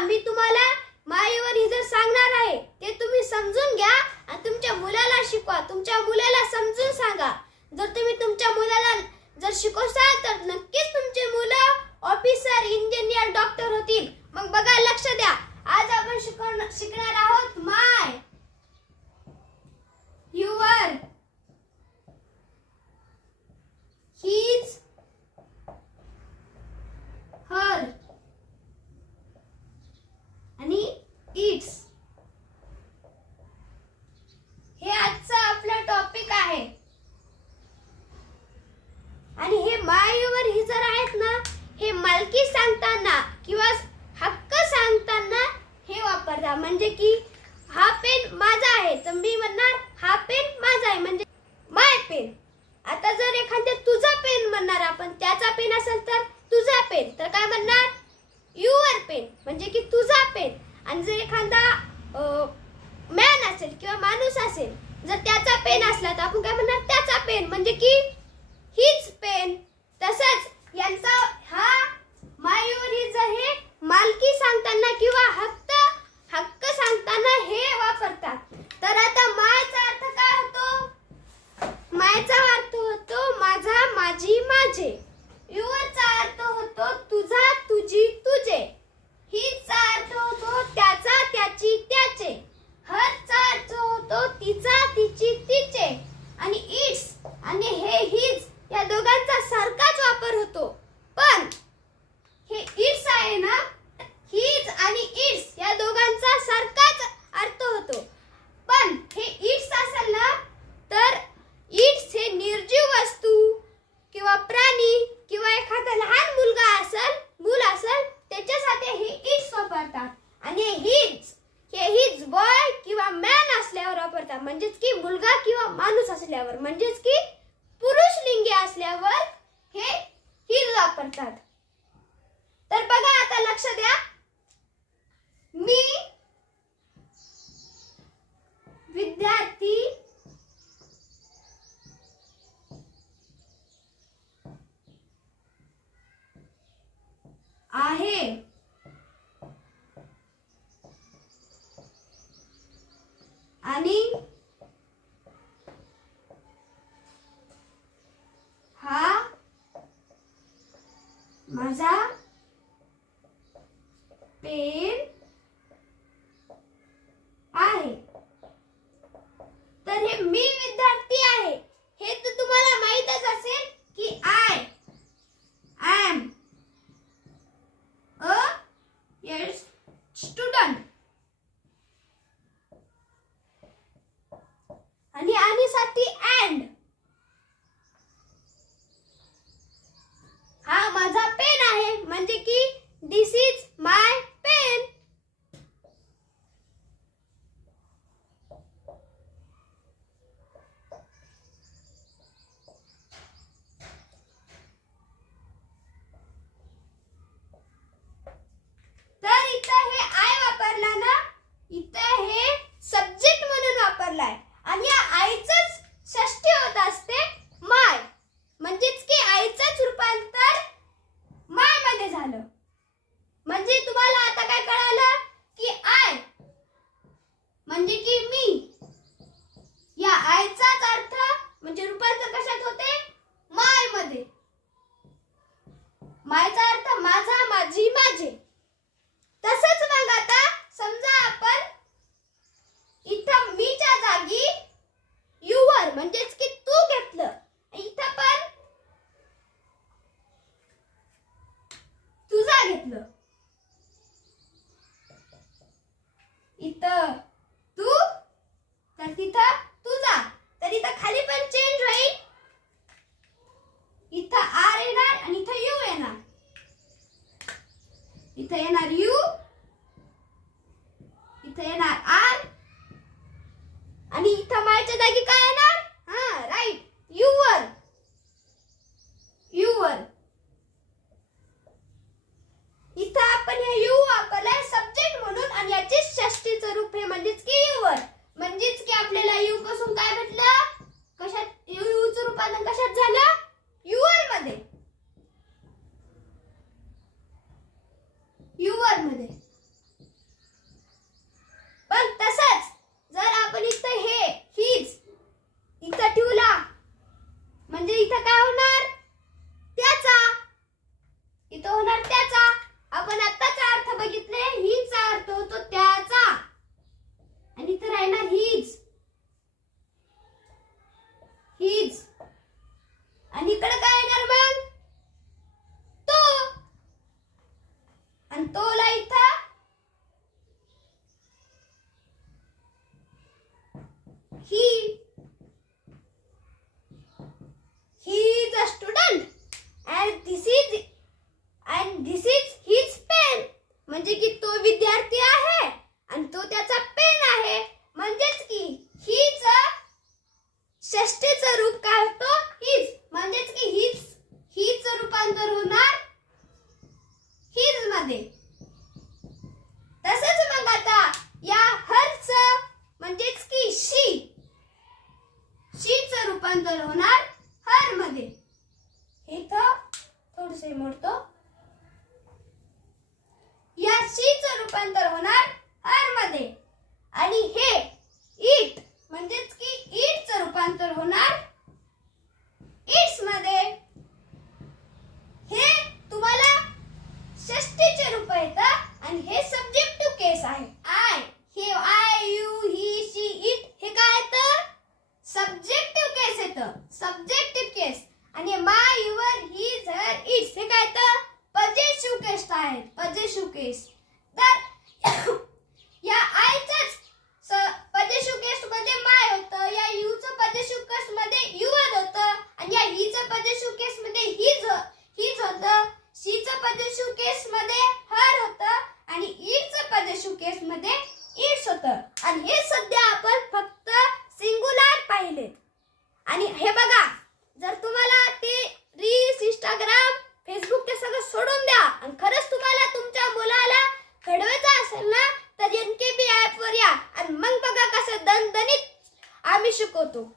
मी तुम्हाला माईवर जर सांगणार आहे ते तुम्ही समजून घ्या आणि तुमच्या मुलाला शिकवा. तुमच्या मुलाला समजून सांगा. जर तुम्ही तुमच्या मुलाला जर शिकवसाल तर नक्कीच तुमचे मुलं ऑफिसर इंजिनियर डॉक्टर होतील. मग बघा लक्ष द्या आज आपण शिकवण शिकणार आहोत माय युवर हीज हर आणि इट्स हे आजचं आपलं टॉपिक आहे आणि हे मायवर ही जर आहेत ना हे मालकी सांगताना किंवा हक्क सांगताना हे वापरता म्हणजे की हा पेन माझा आहे तर मी म्हणणार हा पेन माझा आहे म्हणजे माय पेन आता जर एखाद्या तुझा पेन म्हणणार आपण त्याचा पेन असेल तर तुझा पेन तर काय म्हणणार? युअर पेन म्हणजे की तुझा पेन आणि जर एखादा मॅन असेल किंवा माणूस असेल जर त्याचा पेन असला तर आपण काय म्हणणार? त्याचा पेन म्हणजे की हीच पेन तसंच यांचा हा मायूर ही जर हे मालकी सांगताना किंवा हक्क हक्क सांगताना हे वापरतात तर आता मायचा अर्थ काय होतो मायचा अर्थ होतो माझा माझी माझे युवरचा अर्थ होतो तुझा तुझी तुझे हिचा अर्थ होतो त्याचा त्याची त्याचे हरचा अर्थ होतो तिचा तिची तिचे आणि इट्स आणि हे हीच या दोघांचा सारखाच वापर होतो. पण हे इट्स आहे ना हीच आणि इट्स या दोघांचा सारखाच अर्थ होतो. पण हे इट्स असेल ना तर इट्स हे निर्जीव वस्तू किंवा प्राणी किंवा एखादा लहान मुलगा असेल मूल असेल त्याच्यासाठी हे इट्स वापरतात. आणि हीच हे हीच बॉय किंवा मॅन असल्यावर वापरतात. म्हणजेच की मुलगा किंवा माणूस असल्यावर. म्हणजेच की पुरुष लिंगी असल्यावर हे हिज वापरतात तर बघा आता लक्ष द्या मी विद्यार्थी आहे आणि हा माझा पेन आहे. तर हे मी विद्यार्थी आहे. हे तर तुम्हाला माहीतच असेल की आय एम अ स्टुडंट आणि आणि साठी अँड हा माझा पेन आहे म्हणजे की दिस इज माय पेन तर इथं हे आय वापरला ना इथं हे सब्जेक्ट म्हणून वापरलाय आणि या आईचंच षष्टी होत असते माय म्हणजेच की आईचंच रूपांतर मायमध्ये झालं म्हणजे तुम्हाला आता काय कळालं की आय म्हणजे की मी? या आयचाच अर्थ म्हणजे रूपांतर कशात होते? मायमध्ये मायचा अर्थ माझा माझी माझे. तसंच मग आता समजा आपण इथं मीच्या जागी युवर म्हणजेच की तू घेतलं. इथं पण तुझा घेतलं. इथं तर तिथं मध्ये. पण तसंच जर आपण इथं हे हीच इथं ठेवला म्हणजे इथं काय होणार? त्याचा. इथं होणार त्याचा. आपण आत्ताचा अर्थ बघितले हीचा अर्थ होतो त्याचा. आणि इथं राहणार हीच. हीच. आणि इकडे काय येणार मग? तो. आणि तो रूपांतर होणार हीच मध्ये. तसंच मग आता या हर्च म्हणजेच की शी शीच रूपांतर होणार हरमध्ये. हे तर थोडसे मोडतो. या शीच रूपांतर होणार हरमध्ये आणि हे इट म्हणजेच की इटचं रूपांतर होणार इट्समध्ये हे तुम्हाला षष्टीचे रूप येतं आणि हे सब्जेक्टिव्ह केस आहे आय हे I you he she it हे काय येतं सब्जेक्टिव्ह केस येतं सब्जेक्टिव्ह केस आणि my your his her its हे काय येतं पजेशिव केस आहेत पजेशिव केस तर या आयचंच पजेशिव केस मध्ये माय होतं या यूचं पजेशिव केस मध्ये युअर होतं आणि पदे शोकेस मध्ये केस मध्ये हिज हिज होतं शीचं पजेशिवमध्ये हर होतं आणि इटचं पजेशिव केस मध्ये इट्स होतं. आणि हे सध्या आपण फक्त सिंगुलर पाहिलेत आणि हे बघा जर तुम्हाला ते रील्स इंस्टाग्राम फेसबुक ते सगळं सोडून द्या आणि खरंच तुम्हाला तुमच्या मुलाला घडवायचं असेल ना तर एन के बी ॲपवर या. आणि मग बघा कसं दणदणीत आम्ही शिकवतो.